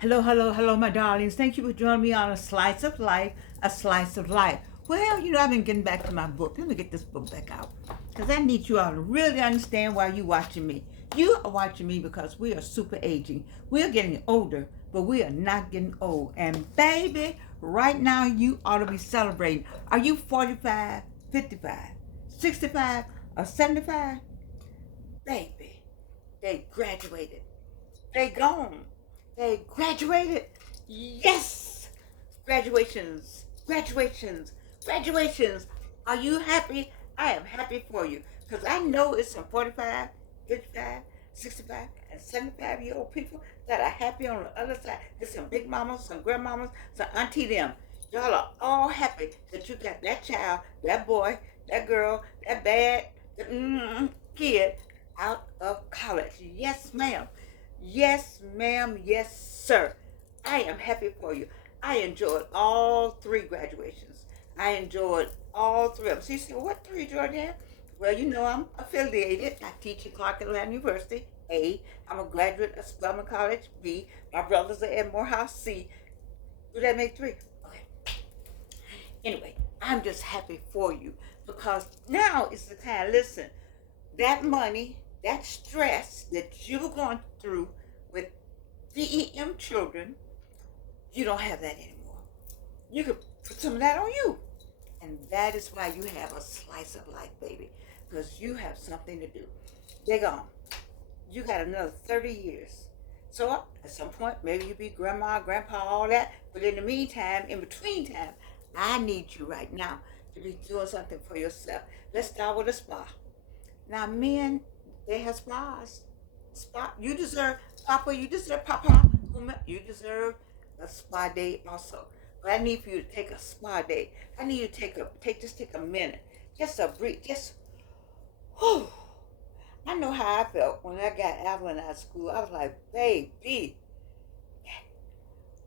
Hello, hello, hello, my darlings. Thank you for joining me on A Slice of Life, A Slice of Life. Well, I've been getting back to my book. Let me get this book back out. Because I need you all to really understand why you're watching me. You are watching me because we are super aging. We're getting older, but we are not getting old. And baby, right now you ought to be celebrating. Are you 45, 55, 65, or 75? Baby, they graduated. They gone. They graduated. Yes! Graduations, graduations, graduations. Are you happy? I am happy for you. Because I know it's some 45, 55, 65, and 75-year-old people that are happy on the other side. There's some big mamas, some grandmamas, some auntie them. Y'all are all happy that you got that child, that boy, that girl, that bad kid out of college. Yes, ma'am. Yes, ma'am. Yes, sir. I am happy for you. I enjoyed all three graduations. I enjoyed all three of them. So you say, well, what three, Jordan? Well, I'm affiliated. I teach at Clark Atlanta University. A, I'm a graduate of Spelman College. B, my brothers are at Morehouse. C, do that make three? Okay. Anyway, I'm just happy for you because now is the time. Listen, that money, that stress that you were going through with DEM children, you don't have that anymore. You could put some of that on you. And that is why you have a slice of life, baby, because you have something to do. They're gone. You got another 30 years. So at some point, maybe you be grandma, grandpa, all that. But in the meantime, in between time, I need you right now to be doing something for yourself. Let's start with a spa. Now, men, they have spas. Spa, you deserve, Papa, you deserve, Papa, you deserve a spa day also. But I need for you to take a spa day. I need you to take a minute, just a breathe, just, whew. I know how I felt when I got Evelyn out of school. I was like, baby,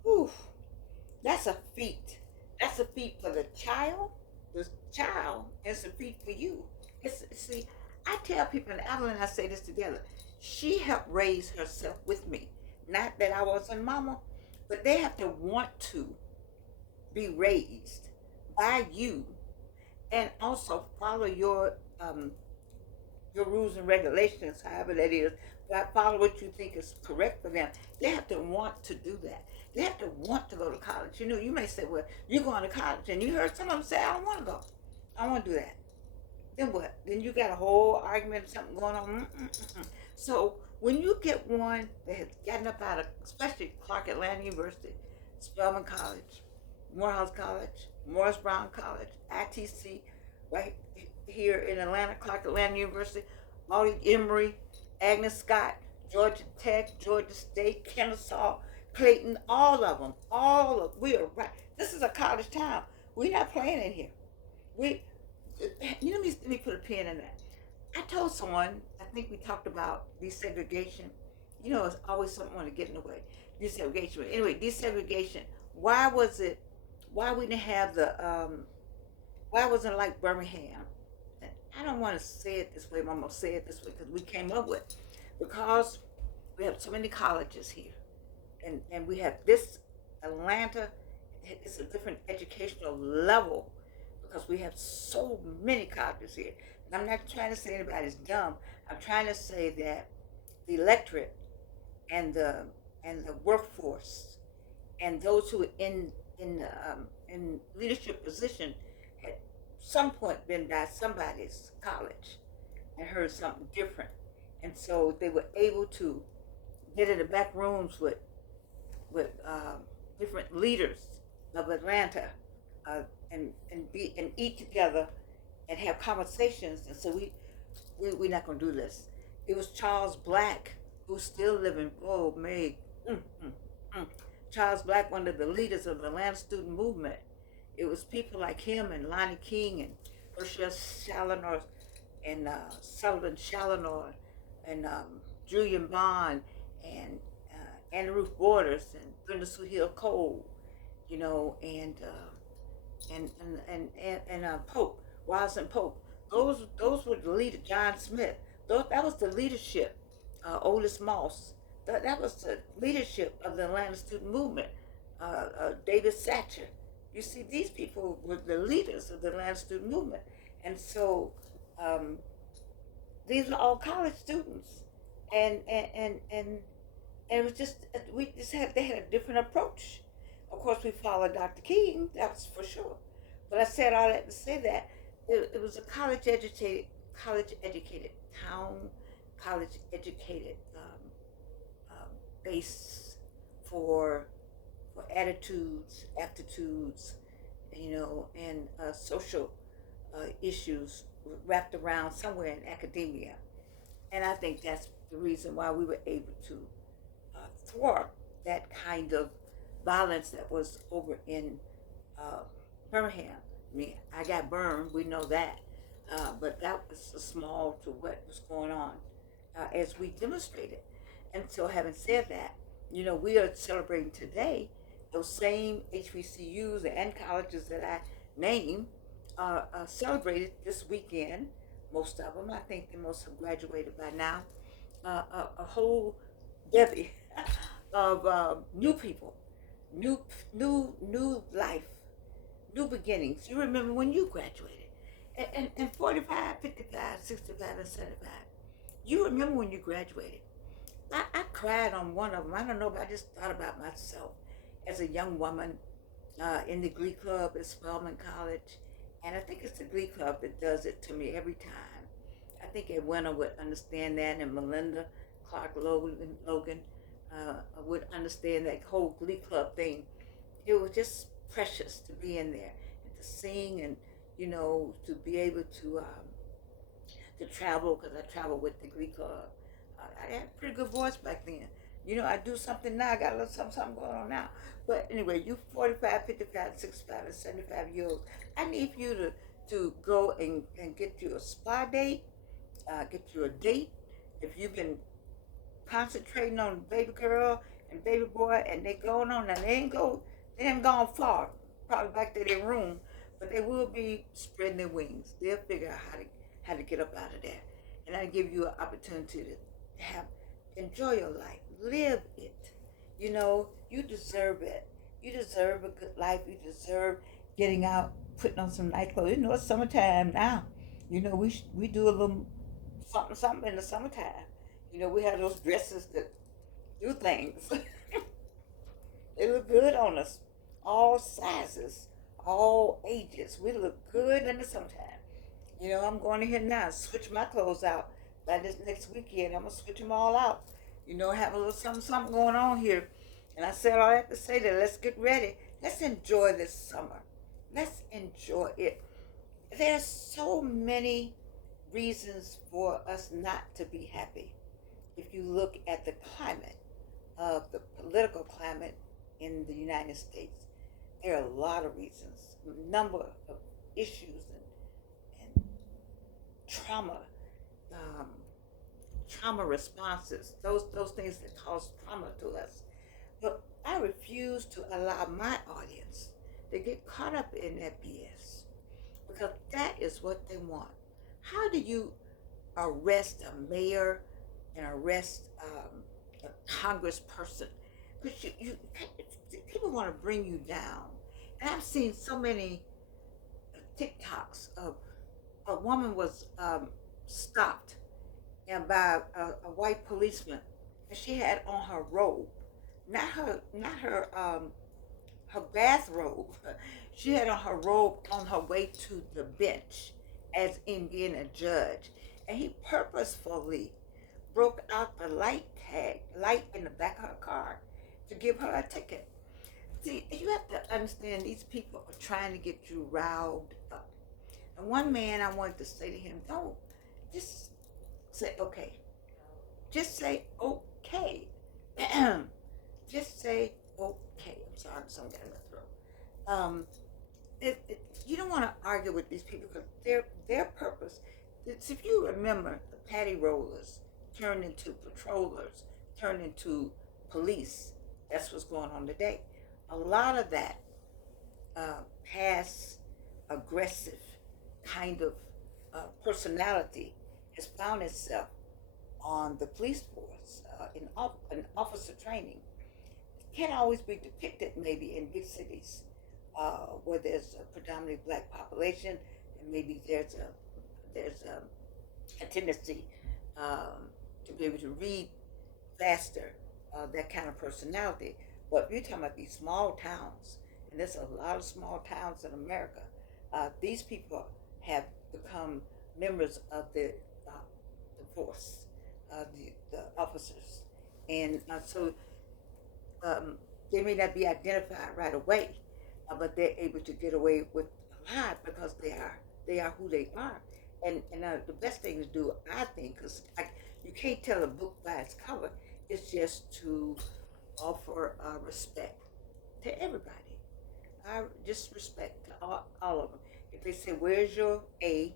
whew, that's a feat. That's a feat for the child. The child is a feat for you. See, I tell people, and Evelyn and I say this together. She helped raise herself with me. Not that I wasn't mama, but they have to want to be raised by you, and also follow your rules and regulations, however that is, but follow what you think is correct for them. They have to want to do that. They have to want to go to college. You may say, well, you're going to college, and you heard some of them say, I don't want to go. I don't want to do that. Then what? Then you got a whole argument or something going on. So when you get one that has gotten up out of, especially Clark Atlanta University, Spelman College, Morehouse College, Morris Brown College, ITC, right here in Atlanta, Clark Atlanta University, Molly Emory, Agnes Scott, Georgia Tech, Georgia State, Kennesaw, Clayton, we are right. This is a college town. We're not playing in here. We, let me put a pin in that. I told someone, I think we talked about desegregation. It's always something want to get in the way. Desegregation. But anyway, desegregation. Why was it? Why we didn't have why wasn't it like Birmingham? And I don't want to say it this way, but I'm gonna say it this way because we came up with, because we have so many colleges here, and we have this Atlanta. It's a different educational level because we have so many colleges here. And I'm not trying to say anybody's dumb. I'm trying to say that the electorate and the workforce and those who are in leadership position had some point been by somebody's college and heard something different, and so they were able to get in the back rooms with different leaders of Atlanta, and eat together and have conversations. And so we're not gonna do this. It was Charles Black, who's still living. Oh, Meg. Mm, mm, mm. Charles Black, one of the leaders of the Atlanta student movement. It was people like him and Lonnie King and Ursula Challoner and Sullivan Challoner and Julian Bond and Anna Ruth Borders and Brenda Sue Hill Cole, and Pope, Wiles and Pope. Those were the leader. John Smith. That was the leadership. Otis Moss. that was the leadership of the Atlanta student movement. David Satcher. You see, these people were the leaders of the Atlanta student movement, and so um, these are all college students, and it was just we just had they had a different approach. Of course, we followed Dr. King, that's for sure. But I said all that to say that it was a college educated town, college educated base for attitudes, aptitudes, and social issues wrapped around somewhere in academia. And I think that's the reason why we were able to thwart that kind of violence that was over in uh, Birmingham. I mean, I got burned, we know that. But that was small to what was going on as we demonstrated. And so, having said that, we are celebrating today those same HBCUs and colleges that I named celebrated this weekend. Most of them, I think, the most have graduated by now. A whole bevy of new people, new life, new beginnings. You remember when you graduated, and 45, 55, 65, and 75. You remember when you graduated. I cried on one of them. I don't know, but I just thought about myself as a young woman in the Glee Club at Spelman College. And I think it's the Glee Club that does it to me every time. I think Edwina would understand that, and Melinda Clark Logan would understand that whole Glee Club thing. It was just precious to be in there and to sing, and to be able to travel, because I traveled with the Glee Club. I had a pretty good voice back then. I do something now. I got a little something going on now. But anyway, you 45, 55, 65, and 75 years old. I need you to go and get you a spa date, get you a date. If you've been concentrating on baby girl and baby boy, and they going on, and they haven't gone far, probably back to their room, but they will be spreading their wings. They'll figure out how to get up out of there, and I give you an opportunity to have enjoy your life, live it. You deserve it. You deserve a good life. You deserve getting out, putting on some nice clothes. It's summertime now. We do a little something in the summertime. We have those dresses that do things. They look good on us, all sizes, all ages. We look good in the summertime. I'm going ahead now and switch my clothes out. By this next weekend, I'm going to switch them all out. Have a little something going on here. And I said all I have to say that let's get ready. Let's enjoy this summer. Let's enjoy it. There's so many reasons for us not to be happy. If you look at the climate of the political climate in the United States, there are a lot of reasons, a number of issues and trauma, trauma responses, those things that cause trauma to us. But I refuse to allow my audience to get caught up in that BS, because that is what they want. How do you arrest a mayor and arrest a congressperson? Because people want to bring you down. And I've seen so many TikToks of a woman was stopped and by a white policeman, and she had on her robe, not her bathrobe. She had on her robe on her way to the bench, as in being a judge, and he purposefully broke out the light in the back of her car to give her a ticket. See, you have to understand these people are trying to get you riled up. And one man, I wanted to say to him, don't just say okay. Just say okay. Just say okay. I'm sorry, something got in my throat. You don't want to argue with these people, because their purpose. It's, if you remember, the patty rollers turned into patrollers, turned into police. That's what's going on today. A lot of that past aggressive kind of personality has found itself on the police force in officer training. It can't always be depicted maybe in big cities where there's a predominantly black population, and maybe there's a tendency um, to be able to read faster, that kind of personality. But if you're talking about these small towns, and there's a lot of small towns in America, these people have become members of the force, the officers. And so they may not be identified right away, but they're able to get away with a lot because they are who they are. And the best thing to do, I think, because you can't tell a book by its cover, is just to offer respect to everybody. I just respect to all of them. If they say, "Where's your A?"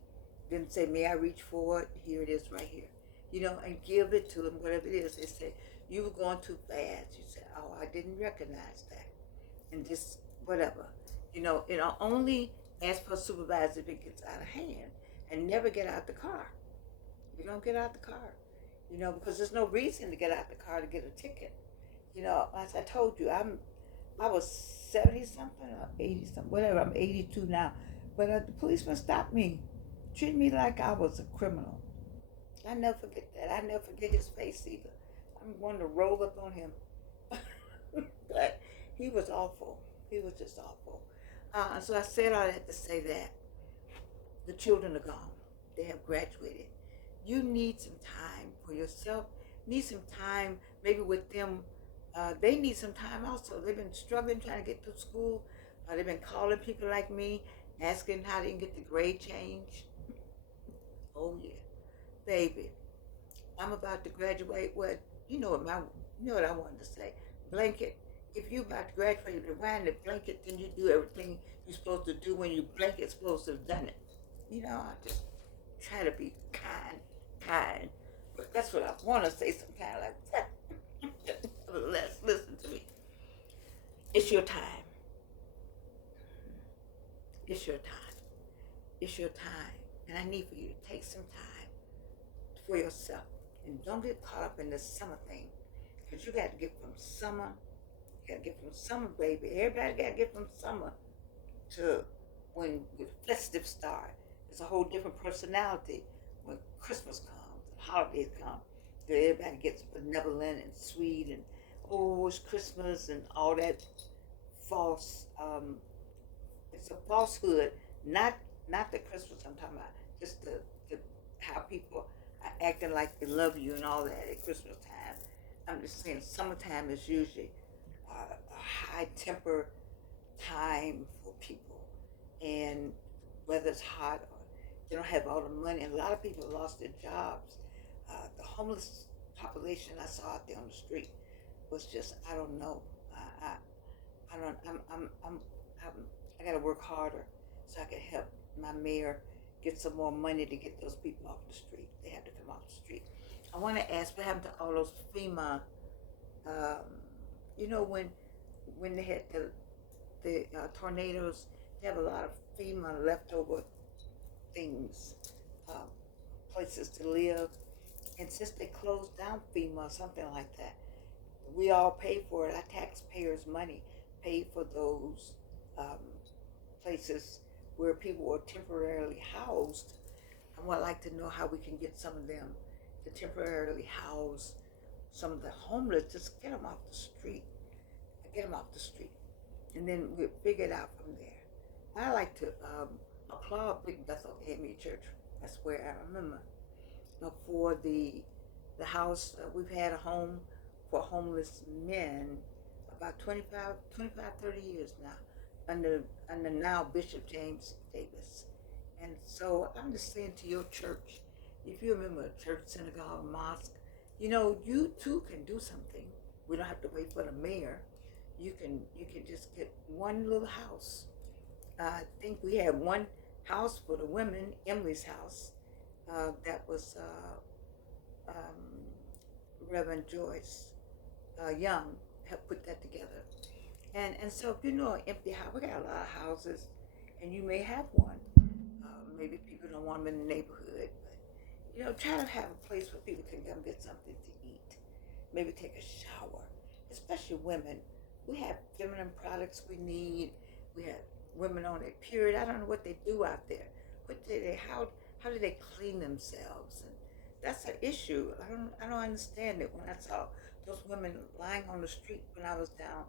then say, "May I reach for it? Here it is, right here." And give it to them, whatever it is. They say, "You were going too fast." You say, "Oh, I didn't recognize that," and just whatever. Only ask for a supervisor if it gets out of hand, and never get out the car. You don't get out the car, because there's no reason to get out the car to get a ticket. As I told you, I was 70 something or 80 something, whatever. I'm 82 now, but the policeman stopped me, treated me like I was a criminal. I never forget that. I never forget his face either. I'm going to roll up on him, but he was awful. He was just awful. So I said all that to say that the children are gone. They have graduated. You need some time for yourself. Need some time, maybe with them. They need some time also. They've been struggling trying to get through school. They've been calling people like me, asking how they can get the grade change. Oh yeah, baby. I'm about to graduate. What you know what I wanted to say. Blanket. If you're about to graduate, you're wearing the blanket, then you do everything you're supposed to do when you blanket supposed to have done it. I just try to be kind. But that's what I want to say, some kind of like that. Nevertheless, listen to me. It's your time. It's your time. It's your time. And I need for you to take some time for yourself. And don't get caught up in this summer thing. Because you got to get from summer. You got to get from summer, baby. Everybody got to get from summer to when the festive start. It's a whole different personality when Christmas comes and holidays come. Everybody gets benevolent and sweet and, oh, it's Christmas and all that false. It's a falsehood, not the Christmas I'm talking about, just the how people are acting like they love you and all that at Christmas time. I'm just saying, summertime is usually a high temper time for people, and whether it's hot or they don't have all the money, and a lot of people lost their jobs. The homeless population I saw out there on the street was just, I don't know. I, I, I don't. I got to work harder so I can help my mayor get some more money to get those people off the street. They have to come off the street. I want to ask what happened to all those FEMA. Um, when they had the tornadoes, they have a lot of FEMA leftover things, uh, places to live, and since they closed down FEMA or something like that, we all pay for it. Our taxpayers' money paid for those um, places where people were temporarily housed. I would like to know how we can get some of them to temporarily house some of the homeless. Just get them off the street. Get them off the street, and then we'll figure it out from there. I like to applaud Big Bethel AME Church. That's where I remember for the house. We've had a home for homeless men about 30 years now, under now Bishop James Davis. And so I'm just saying to your church, if you remember a church, synagogue, mosque, you too can do something. We don't have to wait for the mayor. You can just get one little house. I think we had one house for the women, Emily's house. That was Reverend Joyce Young helped put that together. And so if you know an empty house, we got a lot of houses, and you may have one. Maybe people don't want them in the neighborhood, but Try to have a place where people can come get something to eat. Maybe take a shower, especially women. We have feminine products we need. We have women on their period. I don't know what they do out there. How do they clean themselves? And that's an issue. I don't understand it. When I saw those women lying on the street when I was down,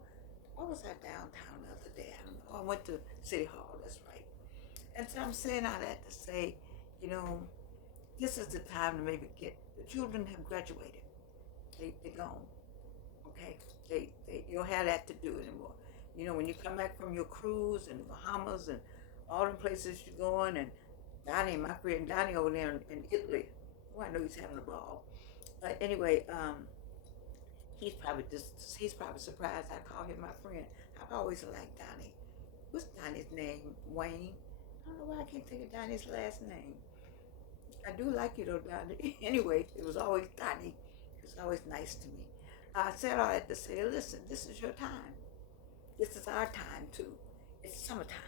what was I downtown the other day? I don't know. I went to City Hall. That's right. And so I'm saying all that to say, you know, this is the time to maybe get the children have graduated. They gone. Okay, they you don't have that to do anymore. When you come back from your cruise in Bahamas and all the places you're going, and Donnie, my friend Donnie over there in Italy, oh, I know he's having a ball. But anyway, he's probably surprised I call him my friend. I've always liked Donnie. What's Donnie's name? Wayne. I don't know why I can't think of Donnie's last name. I do like you though, Donnie. Anyway, it was always Donnie. He was always nice to me. I said all that to say, listen, this is your time. This is our time too. It's summertime.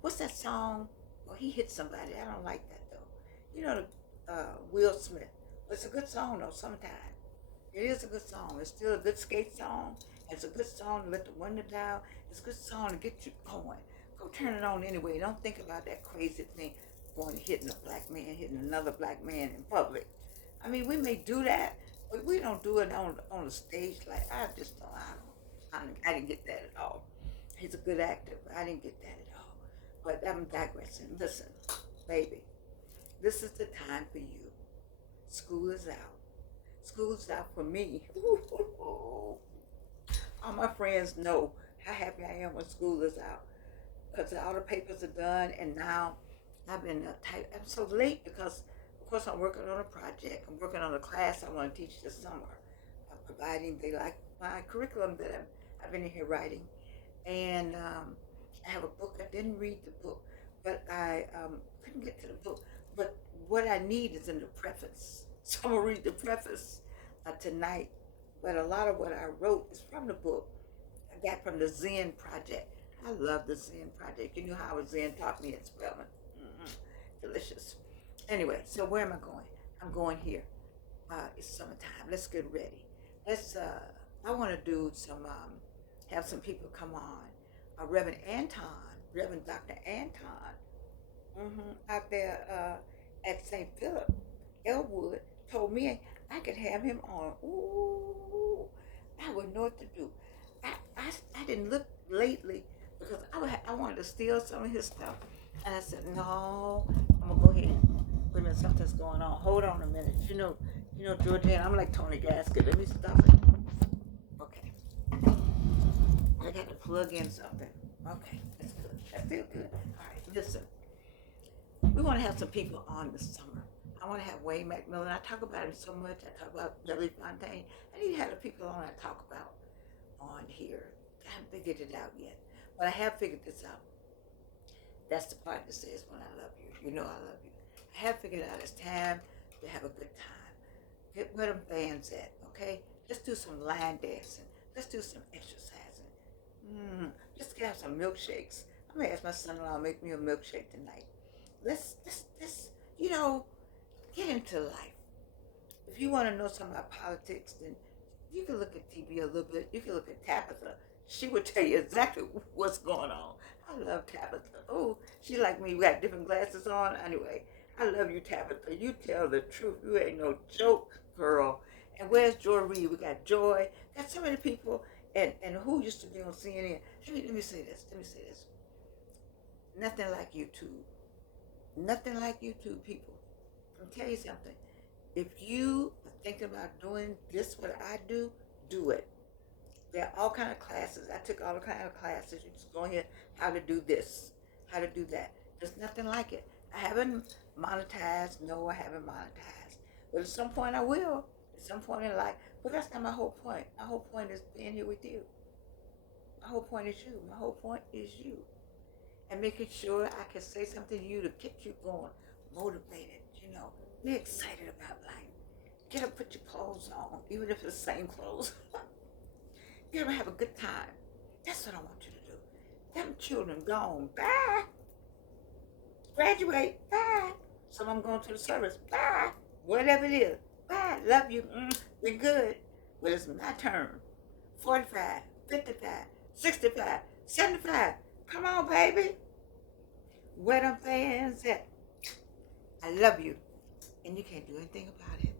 What's that song? Well, he hit somebody. I don't like that though. Will Smith. It's a good song though, summertime. It is a good song. It's still a good skate song. It's a good song to let the window down. It's a good song to get you going. Go turn it on anyway. Don't think about that crazy thing going hitting a black man, hitting another black man in public. I mean, we may do that, but we don't do it on the stage. Like I just don't. I didn't get that at all. He's a good actor, but I didn't get that at all. But I'm digressing. Listen, baby, this is the time for you. School is out. School's out for me. All my friends know how happy I am when school is out because all the papers are done, and now I've been I'm so late because, of course, I'm working on a project. I'm working on a class I want to teach this summer, providing they like my curriculum that I've been in here writing. And I have a book. I didn't read the book, but I couldn't get to the book. But what I need is in the preface. So I'm going to read the preface tonight. But a lot of what I wrote is from the book. I got from the Zen Project. I love the Zen Project. You know how Zen taught me at Spelman. Delicious. Anyway, so where am I going? I'm going here. It's summertime. Let's get ready. I want to do have some people come on. Reverend Dr. Anton, out there at St. Philip, Elwood, told me I could have him on. Ooh, I wouldn't know what to do. I didn't look lately because I wanted to steal some of his stuff. And I said, no, I'm going to go ahead. Wait a minute, something's going on. Hold on a minute. Georgiana, I'm like Tony Gaskett. Let me stop it. Okay. I got to plug in something. Okay, that's good. That feels good. All right, listen. We want to have some people on this summer. I want to have Wayne McMillan. I talk about him so much. I talk about Billy Fontaine. I need to have the people on I talk about on here. I haven't figured it out yet. But I have figured this out. That's the part that says when I love you. You know I love you. I have figured out it's time to have a good time. Get where them fans at, okay? Let's do some line dancing. Let's do some exercising. Let's have some milkshakes. I'm gonna ask my son-in-law to make me a milkshake tonight. Let's get into life. If you want to know something about politics, then you can look at TV a little bit. You can look at Tabitha. She would tell you exactly what's going on. I love Tabitha. Oh, she like me. We got different glasses on. Anyway, I love you, Tabitha. You tell the truth. You ain't no joke, girl. And where's Joy Reid? We got Joy. Got so many people. And who used to be on CNN? Let me say this. Nothing like YouTube. Nothing like YouTube, people. I'll tell you something. If you are thinking about doing this, what I do, do it. There are all kind of classes. I took all the kind of classes. You just go ahead, how to do this, how to do that. There's nothing like it. I haven't monetized. No, I haven't monetized. But at some point I will. At some point in life. But that's not my whole point. My whole point is being here with you. My whole point is you. My whole point is you. And making sure I can say something to you to get you going, motivated, be excited about life. Get up, put your clothes on, even if it's the same clothes. Get up and have a good time. That's what I want you to do. Them children gone. Bye. Graduate. Bye. Some of them going to the service. Bye. whatever it is. Bye, love you. Been good. Well, it's my turn. 45, 55, 65, 75. Come on, baby. Where them fans at? I love you. And you can't do anything about it.